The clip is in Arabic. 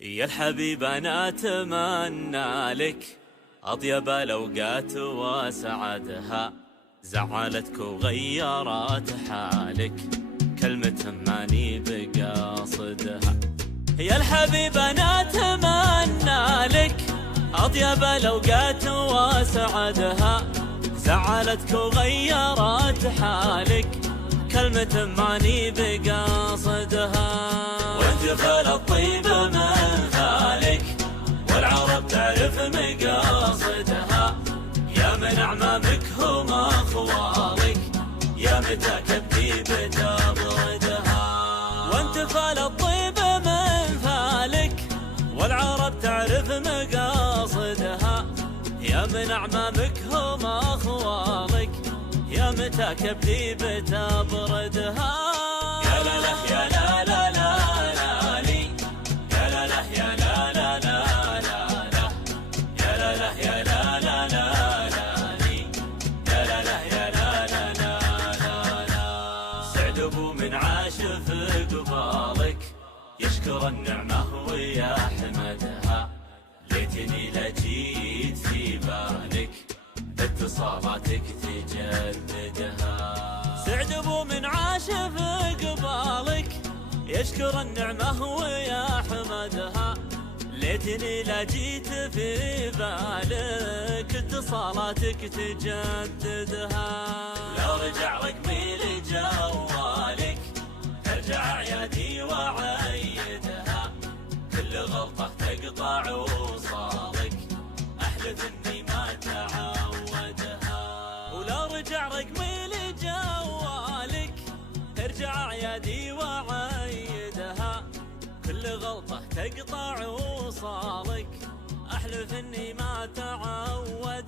يا الحبيب أنا أتمنى لك أطيب الأوقات وسعدها، زعلتك وغيرت حالك كلمة ماني بقاصدها. يا الحبيب أنا أتمنى لك أطيب الأوقات وسعدها، زعلتك وغيرت حالك كلمة ماني بقاصدها. وانت الطيب من ذلك والعرب تعرف مقاصدها، يا من أعمامك هم أخوالك يا متى كبدي بتبردها. وانت الطيب من ذلك والعرب تعرف مقاصدها، يا من أعمامك هم أخوالك يا متى كبدي بتبردها. يا لا لا يا لا لا لا لي، يا لا لا يا لا لا لا لا، يا لا لا يا لا لا لا لي، يا لا لا يا لا لا لا. سعد ابو من عاش في قبالك يشكر النعمة ويحمدها، ليتني لجيت في بالك اتصالاتك تجددها. سعد ابو من عاش في قبالك يشكر النعمة ويحمدها، ليتني لجيت في بالك اتصالاتك تجددها. لو رجع رقمي لجوالك ارجع عيادي وعيدها، كل غلطة تقطع وصالك احلف اني ما تعودها. ولو رجع رقمي لجوالك ارجع عيادي وعيدها، كل غلطة تقطع وصالك احلف اني ما تعودها.